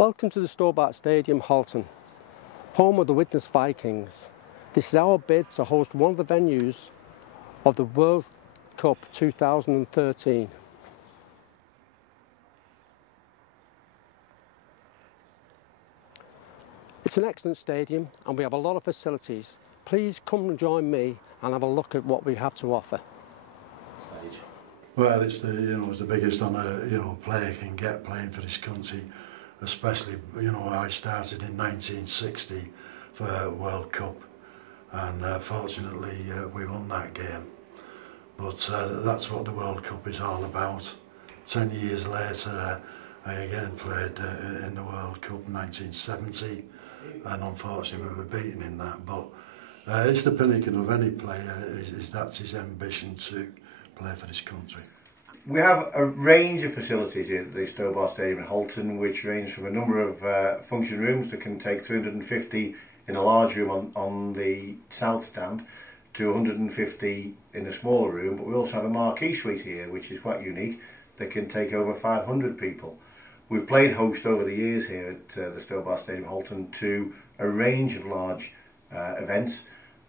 Welcome to the STOBART Stadium, Halton, home of the Widnes Vikings. This is our bid to host one of the venues of the World Cup 2013. It's an excellent stadium and we have a lot of facilities. Please come and join me and have a look at what we have to offer. Well, it's it's the biggest honour player can get playing for this country. Especially, I started in 1960 for World Cup, and fortunately we won that game. But that's what the World Cup is all about. 10 years later, I again played in the World Cup in 1970, and unfortunately we were beaten in that. But it's the pinnacle of any player, that's his ambition to play for this country. We have a range of facilities here at the STOBART Stadium in Halton, which range from a number of function rooms that can take 350 in a large room on the south stand to 150 in a smaller room, but we also have a marquee suite here, which is quite unique, that can take over 500 people. We've played host over the years here at the STOBART Stadium in Halton to a range of large events,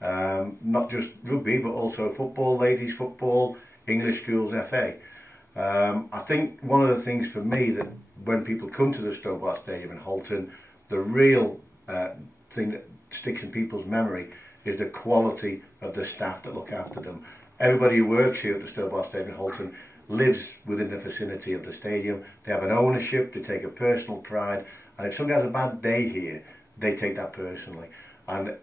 not just rugby but also football, ladies football, English schools, FA. I think one of the things for me that when people come to the STOBART Stadium in Halton, the real thing that sticks in people's memory is the quality of the staff that look after them. Everybody who works here at the STOBART Stadium in Halton lives within the vicinity of the stadium. They have an ownership, they take a personal pride, and if somebody has a bad day here, they take that personally. And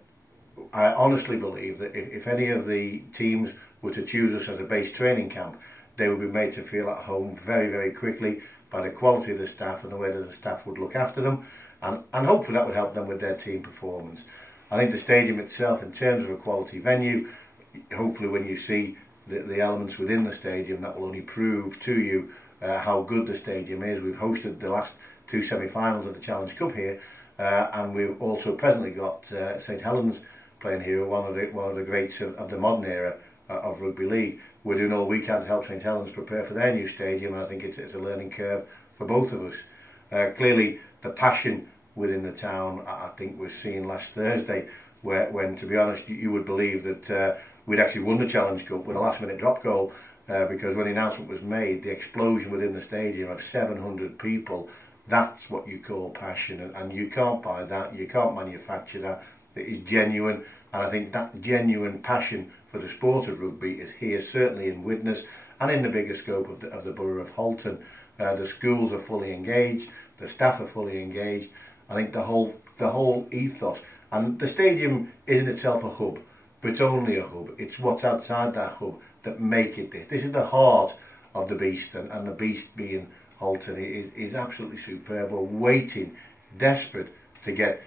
I honestly believe that if any of the teams were to choose us as a base training camp, they would be made to feel at home very, very quickly by the quality of the staff and the way that the staff would look after them, and hopefully that would help them with their team performance. I think the stadium itself, in terms of a quality venue, hopefully when you see the elements within the stadium, that will only prove to you how good the stadium is. We've hosted the last two semi-finals of the Challenge Cup here, and we've also presently got St Helens playing here, one of the greats of the modern era of rugby league. We're doing all we can to help St Helens prepare for their new stadium, and I think it's a learning curve for both of us. Clearly the passion within the town, I think we're seeing last Thursday, when to be honest you would believe that we'd actually won the Challenge Cup with a last minute drop goal, because when the announcement was made, the explosion within the stadium of 700 people, that's what you call passion, and you can't buy that, you can't manufacture that. It is genuine, and I think that genuine passion for the sport of rugby is here, certainly in Widnes and in the bigger scope of the borough of Halton. The schools are fully engaged, the staff are fully engaged. I think the whole ethos, and the stadium isn't itself a hub, but it's only a hub. It's what's outside that hub that make it this. This is the heart of the beast, and the beast being Halton is absolutely superb. We're waiting, desperate to get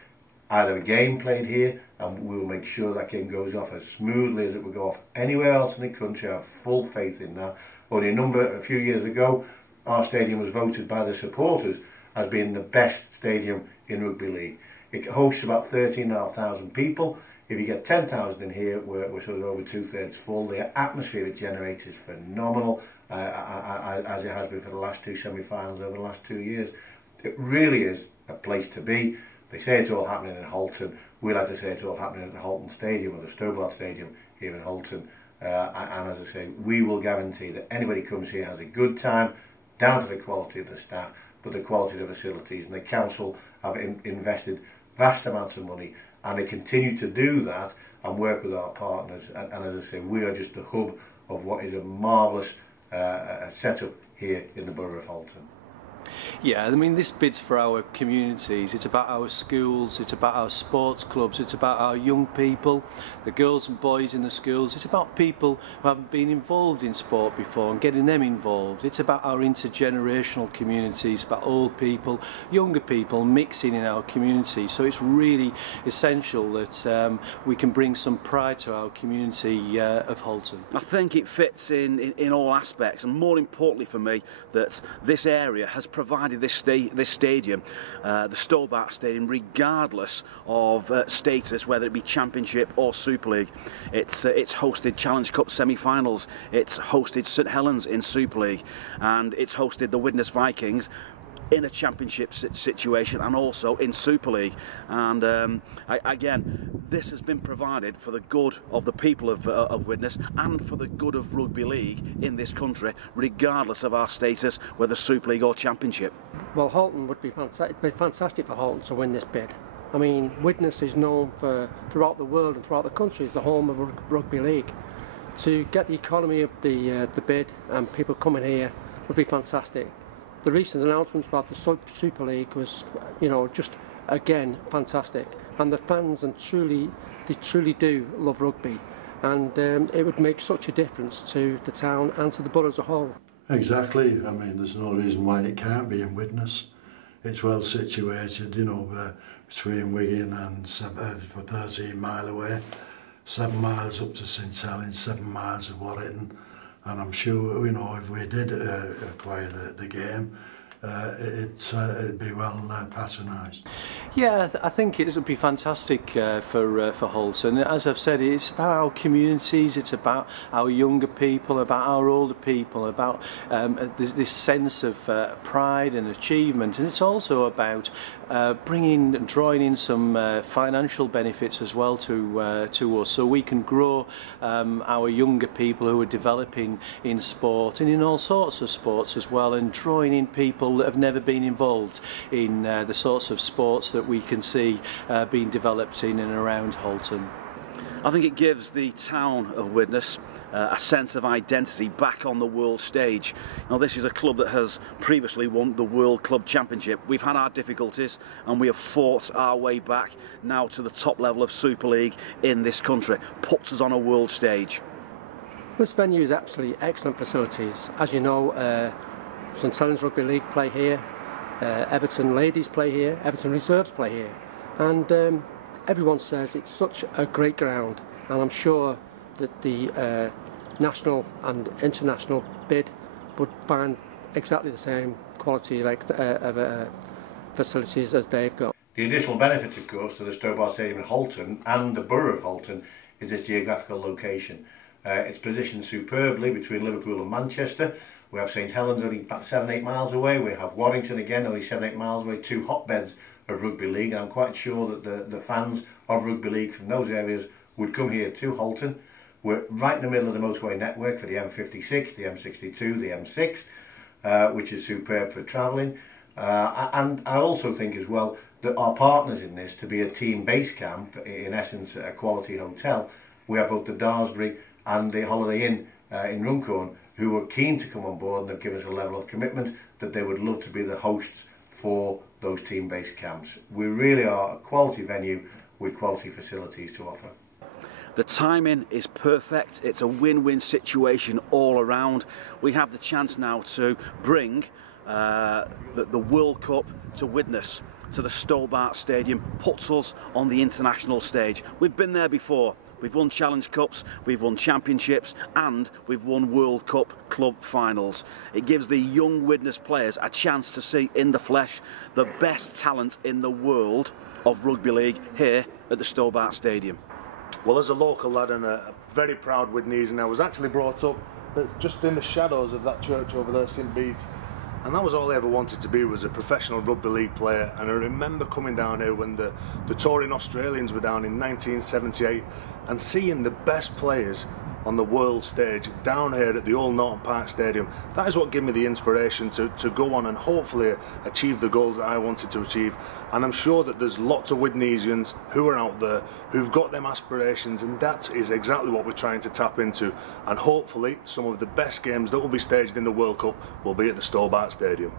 either a game played here, and we will make sure that game goes off as smoothly as it would go off anywhere else in the country. I have full faith in that. Only a few years ago, our stadium was voted by the supporters as being the best stadium in rugby league. It hosts about 13,500 people. If you get 10,000 in here, we're sort of over 2/3 full. The atmosphere it generates is phenomenal, as it has been for the last two semi-finals over the last 2 years. It really is a place to be. They say it's all happening in Halton. We like to say it's all happening at the Halton Stadium, or the STOBART Stadium here in Halton. And as I say, we will guarantee that anybody comes here has a good time, down to the quality of the staff, but the quality of the facilities. And the council have invested vast amounts of money, and they continue to do that and work with our partners. And as I say, we are just the hub of what is a marvellous setup here in the borough of Halton. Yeah, I mean, this bid's for our communities. It's about our schools, it's about our sports clubs, it's about our young people, the girls and boys in the schools. It's about people who haven't been involved in sport before and getting them involved. It's about our intergenerational communities, about old people, younger people mixing in our community. So it's really essential that we can bring some pride to our community of Halton. I think it fits in all aspects, and more importantly for me, that this area has provided this stadium, the STOBART Stadium, regardless of status, whether it be Championship or Super League. It's hosted Challenge Cup semi-finals, it's hosted St Helens in Super League, and it's hosted the Widnes Vikings in a championship situation and also in Super League. And again, this has been provided for the good of the people of Widnes and for the good of rugby league in this country, regardless of our status, whether Super League or Championship. Well, Halton would be fantastic. It'd be fantastic for Halton to win this bid. I mean, Widnes is known for throughout the world and throughout the country as the home of rugby league. To get the economy of the bid and people coming here would be fantastic. The recent announcements about the Super League was, you know, just again fantastic. And the fans they truly do love rugby, and it would make such a difference to the town and to the borough as a whole. Exactly. I mean, there's no reason why it can't be in Widnes. It's well situated, you know, between Wigan and 13 mile away, 7 miles up to St Helens, 7 miles of Warrington, and I'm sure, you know, if we did acquire the game, it'd be well patronised. Yeah, I think it would be fantastic for Halton. As I've said, it's about our communities, it's about our younger people, about our older people, about this sense of pride and achievement, and it's also about drawing in some financial benefits as well to us, so we can grow our younger people who are developing in sport and in all sorts of sports as well, and drawing in people that have never been involved in the sorts of sports that we can see being developed in and around Halton. I think it gives the town of Widnes a sense of identity back on the world stage. Now, this is a club that has previously won the World Club Championship. We've had our difficulties and we have fought our way back now to the top level of Super League in this country. Puts us on a world stage. This venue is absolutely excellent facilities. As you know, St Helens Rugby League play here, Everton Ladies play here, Everton Reserves play here, and everyone says it's such a great ground, and I'm sure that the national and international bid would find exactly the same quality of facilities as they've got. The additional benefit, of course, to the STOBART Stadium in Halton and the borough of Halton is its geographical location. It's positioned superbly between Liverpool and Manchester. We have St Helens only about 7-8 miles away. We have Warrington again only 7-8 miles away, two hotbeds of rugby league, and I'm quite sure that the fans of rugby league from those areas would come here to Halton. We're right in the middle of the motorway network for the M56, the M62, the M6, which is superb for travelling. And I also think as well that our partners in this, to be a team base camp, in essence a quality hotel, we have both the Daresbury and the Holiday Inn in Runcorn, who are keen to come on board and have given us a level of commitment that they would love to be the hosts for those team-based camps. We really are a quality venue with quality facilities to offer. The timing is perfect. It's a win-win situation all around. We have the chance now to bring the World Cup to Widnes, to the STOBART Stadium, puts us on the international stage. We've been there before. We've won Challenge Cups, we've won Championships, and we've won World Cup club finals. It gives the young Widnes players a chance to see in the flesh the best talent in the world of rugby league here at the STOBART Stadium. Well, as a local lad and a very proud Widnesian, I was actually brought up just in the shadows of that church over there, St Bede's. And that was all I ever wanted to be, was a professional rugby league player. And I remember coming down here when the touring Australians were down in 1978 and seeing the best players on the world stage down here at the old Norton Park Stadium. That is what gave me the inspiration to go on and hopefully achieve the goals that I wanted to achieve. And I'm sure that there's lots of Widnesians who are out there who've got them aspirations, and that is exactly what we're trying to tap into. And hopefully some of the best games that will be staged in the World Cup will be at the STOBART Stadium.